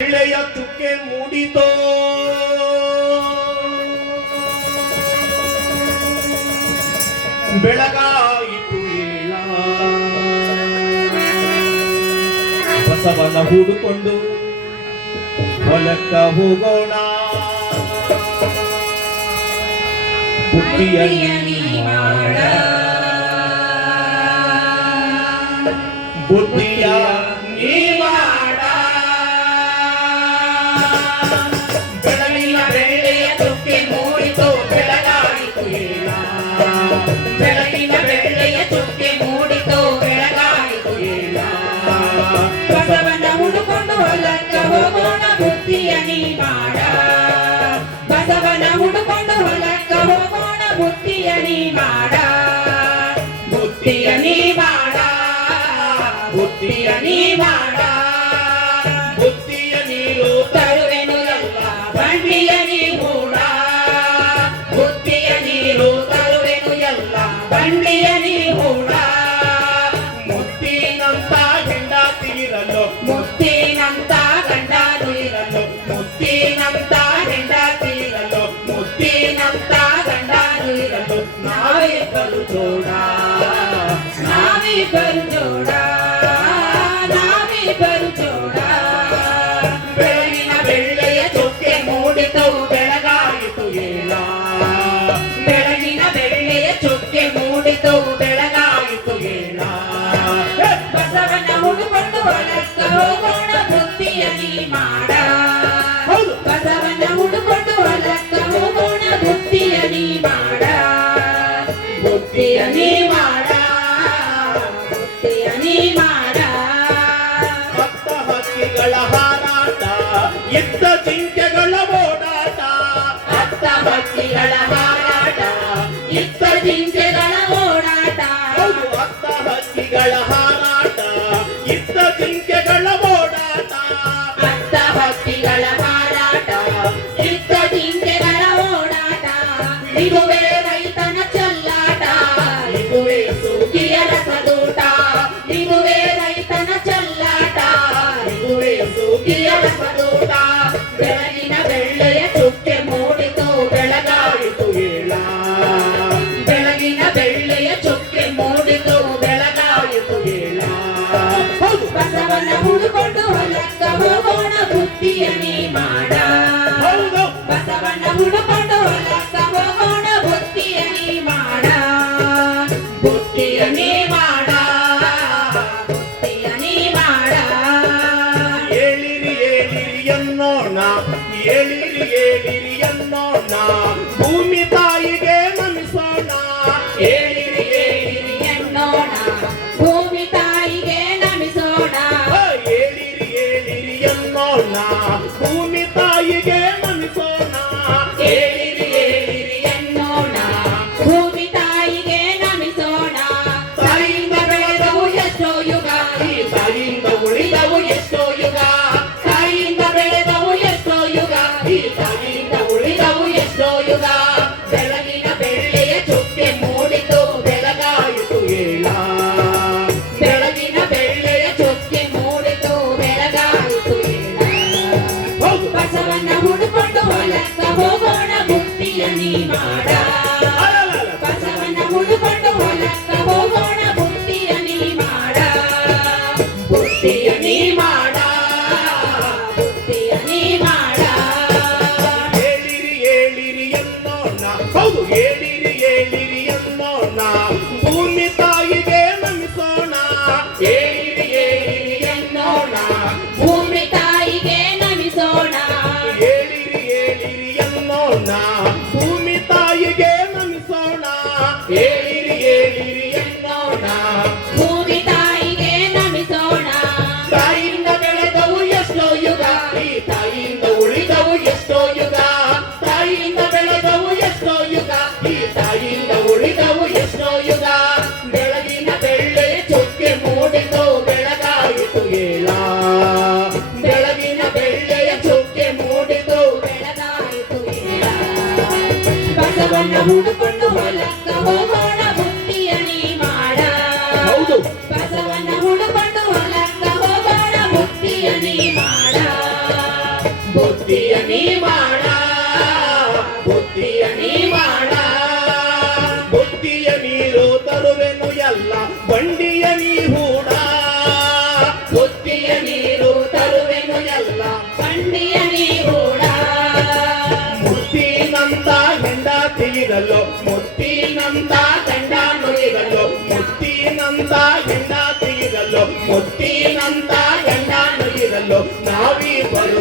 ಬೆಳ್ಳೆಯ ಚುಕ್ಕೆ ಮೂಡಿತೋ ಬೆಳಗಾಯಿತು ಏಳ ಬಸವನ ಹೂಡಿಕೊಂಡು ಹೊಲಕ್ಕ ಹೋಗೋಣ ಬುದ್ಧಿಯ ಮಾಡ ಬುದ್ಧಿಯ ನೀ ಮಾಡ ಬೆಳಗಿನ ಬೆಳ್ಳೆಯ ಚುಕ್ಕೆ ಮೂಡಿತು ಬೆಳಗಾಯಿತು ಏಳ ಬೆಳಗಿನ ಬೆಳ್ಳೆಯ ಚುಕ್ಕೆ ಮೂಡಿತು ಬೆಳಗಾಯಿತು ಏಳ ಬಸವನ ಹುಡುಕೊಂಡು ಹೊಲಕ್ಕ ಹೋಗೋಣ ಬುದ್ಧಿಯ ನೀ ಮಾಡ ಬಸವನ ಹುಡುಕೊಂಡು ಹೊಲಕ್ಕ ಹೋಗೋಣ ಬುದ್ಧಿಯ ನೀ ಮಾಡ ಬುದ್ಧಿಯ ನೀ ಮಾಡ ಬುದ್ಧಿಯ ನೀ ಮಾಡ ಬುದ್ಧಿಯ ನೀರು ತರುವೆನು ಎಲ್ಲ ಬಂಡಿಯ ನೀ ಮೂಡ ಬುದ್ಧಿಯ ನೀರು ತರುವೆನು ಎಲ್ಲ ಬಂಡಿಯ ನೀ ಮೂಡ ಮುತ್ತಿನಂತ ಹೆಂಡತಿರಲು ಮುತ್ತಿನಂತ ಗಂಡನು ಇರಲು ಮುತ್ತಿನಂತ ಹೆಂಡತಿರಲು ಮುತ್ತಿನಂತ ಗಂಡನು ಇರಲು ನಾವಿಬ್ಬರು ಜೋಡ ನಾವಿಬ್ಬರು ಜೋಡ ನಾವಿಬ್ಬರು ಜೋಡ ಬೆಳಗಿನ ಬೆಳ್ಳೆಯ ಚುಕ್ಕೆ ಮೂಡಿತು ಬೆಳಗಾಯಿತು ಏಳ ಬೆಳಗಿನ ಬೆಳ್ಳೆಯ ಚುಕ್ಕೆ ಮೂಡಿತು ಬೆಳಗಾಯಿತು ಏಳ ಬಸವನ ಹುಡುಕೊಂಡು ಹೊಲಕ್ಕ ಹೋಗೋಣ ಬುದ್ಧಿಯ ನೀ ಮಾಡ ಬಸವನ ಹುಡುಕೊಂಡು ಹೊಲಕ್ಕ ಹೋಗೋಣ ಬುದ್ಧಿಯ ನೀ ಮಾಡ ಬುದ್ಧಿಯ ನೀ ಮಾಡ ಬುದ್ಧಿಯ ನೀ ಮಾಡ ಹತ್ತ ಹಕ್ಕಿಗಳ ಹಾರಾಟ ಇದ್ದ ಜಿಂಕೆಗಳ ಓಡಾಟ ಹತ್ತ ಹಕ್ಕಿಗಳ ಹಾರಾಟ ಇತ್ತ ಜಿಂಕೆಗಳ ಓಡಾಟ ಹೌದು ಹತ್ತ ಹಕ್ಕಿಗಳ ಹಾರಾಟ ಇದ್ದ ಜಿಂಕೆಗಳ ಓಡಾಟ ಹತ್ತ ಹಕ್ಕಿಗಳ ಹಾರಾಟ ಇತ್ತ ಜಿಂಕೆಗಳ ಓಡಾಟ ಇದುವೇ ರೈತನ ಚೆಲ್ಲಾಟ ಇದುವೇ ಸೂಗಿಯ ರಸದೂಟ ಇದುವೇ ರೈತನ ಚೆಲ್ಲಾಟ ಇದುವೇ ಸೂಗಿಯ ರಸದೂಟ ಬೆಳಗಿನ ಬೆಳ್ಳೆಯ ಚುಕ್ಕೆ ಮೂಡಿತು ಬೆಳಗಾಯಿತು ಏಳ ಬೆಳಗಿನ ಬೆಳ್ಳೆಯ ಚುಕ್ಕೆ ಮೂಡಿತು ಬೆಳಗಾಯಿತು ಏಳ ಬಸವನ ಹುಡುಕೊಂಡು ಹೊಲಕ್ಕ ಹೋಗೋಣ ಬುದ್ಧಿಯ ನೀ ಮಾಡ ಹೌದು ಬಸವನ ಹುಡುಕೊಂಡು ಹೊಲಕ್ಕ ಹೋಗೋಣ ಬುದ್ಧಿಯ ನೀ ಮಾಡ ಬುದ್ಧಿಯ ನೀ ಮಾಡ ಬುದ್ಧಿಯ ನೀ ಮಾಡ ಏಳಿರಿ ಏಳಿರಿ ಎನ್ನೋಣ ಏಳಿರಿ ಏಳಿರಿ ಎನ್ನೋಣ ಭೂಮಿ ತಾಯಿಗೆ ನಮಿಸೋಣ ಏಳಿರಿ ಏಳಿರಿ ಎನ್ನೋಣ ಭೂಮಿ ತಾಯಿಗೆ ನಮಿಸೋಣ ಏಳಿರಿ ಏಳಿರಿ ಎನ್ನೋಣ ಭೂಮಿ ತಾಯಿಗೆ ನಮಿಸೋಣ ಏಳಿರಿ ಏಳಿರಿ ಎನ್ನೋಣ ಭೂಮಿ ತಾಯಿಗೆ ನಮಿಸೋಣ ತಾಯಿಯಿಂದ ಬೆಳೆದವು ಎಷ್ಟೋ ಯುಗ ಈ ತಾಯಿಯಿಂದ ಉಳಿದವು ಎಷ್ಟೋ ಯುಗ ತಾಯಿಯಿಂದ ಬೆಳೆದವು ಎಷ್ಟೋ ಯುಗ ಈ ತಾಯಿಯಿಂದ ಉಳಿದವು ಎಷ್ಟೋ ಯುಗ ಬೆಳಗಿನ ಬೆಳ್ಳೆಯ ಚುಕ್ಕೆ ಮೂಡಿತು ಬೆಳಗಾಯಿತು ಏಳ ಬೆಳಗಿನ ಬೆಳ್ಳೆಯ ಚುಕ್ಕೆ ಮೂಡಿತು ಬೆಳಗಾಯಿತು ಏಳ ಹೌದು ಬಸವನ ಹುಡುಕೊಂಡು ಹೊಲಕ್ಕ ಹೋಗೋಣ ಬುದ್ಧಿಯ ನೀ ಮಾಡ ಅಲಲಲ. ಬಸವನ ಹುಡುಕೊಂಡು ಹೊಲಕ್ಕ ಹೋಗೋಣ ಬುದ್ಧಿಯ ನೀ ಮಾಡ ಬುದ್ಧಿಯ ನೀ ಮಾಡ ಬುದ್ಧಿಯ ನೀ ಮಾಡ ಏಳಿರಿ ಏಳಿರಿ ಎನ್ನೋಣ ಹೌದು ಏಳಿರಿ ಏಳಿರಿ ಎನ್ನೋಣ ಭೂಮಿ ತಾಯಿಗೆ ನಮಿಸೋಣ ಏಳಿರಿ ಏಳಿರಿ ಎನ್ನೋಣ ಭೂಮಿ ತಾಯಿಗೆ ನಮಿಸೋಣ ಏಳಿರಿ ಏಳಿರಿ ಎನ್ನೋಣ ಭೂಮಿ ತಾಯಿಗೆ ನಮಿಸೋಣ ಏಳಿರಿ ಏಳಿರಿ ಎನ್ನೋಣ ಭೂಮಿ ತಾಯಿಗೆ ನಮಿಸೋಣ ತಾಯಿಯಿಂದ ಬೆಳೆದವು ಎಷ್ಟೋ ಯುಗ ಈ ತಾಯಿಯಿಂದ ಉಳಿದವು ಎಷ್ಟೋ ಯುಗ ತಾಯಿಯಿಂದ ಬೆಳೆದವು ಎಷ್ಟೋ ಯುಗ ಈ ತಾಯಿಯಿಂದ ಉಳಿದವು ಎಷ್ಟೋ ಯುಗ ಬೆಳಗಿನ ಬೆಳ್ಳೆಯ ಚುಕ್ಕೆ ಮೂಡಿತು ಬೆಳಗಾಯಿತು ಏಳ ಬೆಳಗಿನ ಬೆಳ್ಳೆಯ ಚುಕ್ಕೆ ಮೂಡಿತು ಬೆಳಗಾಯಿತು ಏಳ ಬಸವನ ಹುಡುಕೊಂಡು ಹೊಲಕ್ಕ ಹೋಗೋಣ ಬುದ್ಧಿಯ ನೀ ಮಾಡ ಹೌದು ಬಸವನ ಹುಡುಕೊಂಡು ಹೊಲಕ್ಕ ಹೋಗೋಣ ಬುದ್ಧಿಯ ನೀ ಮಾಡ ಬುದ್ಧಿಯ ನೀ ಮಾಡ ಬುದ್ಧಿಯ ನೀ ಮಾಡ ಬುದ್ಧಿಯ ನೀರು ತರುವೆನು ಎಲ್ಲ ಬಂಡಿಯ ನೀ ಹೂಡ ಬುದ್ಧಿಯ ನೀರು ತರುವೆನು ಎಲ್ಲ ಬಂಡಿಯ ನೀರೂಡ ಮುತ್ತಿನಂತ ಹೆಂಡತಿ ಇರಲು ಮುತ್ತಿನಂತ ಗಂಡನು ಇರಲು ಮುತ್ತಿನಂತ ಹೆಂಡತಿ ಇರಲು ಮುತ್ತಿನಂತ ಗಂಡನು ಇರಲು ನಾವಿಬ್ಬರು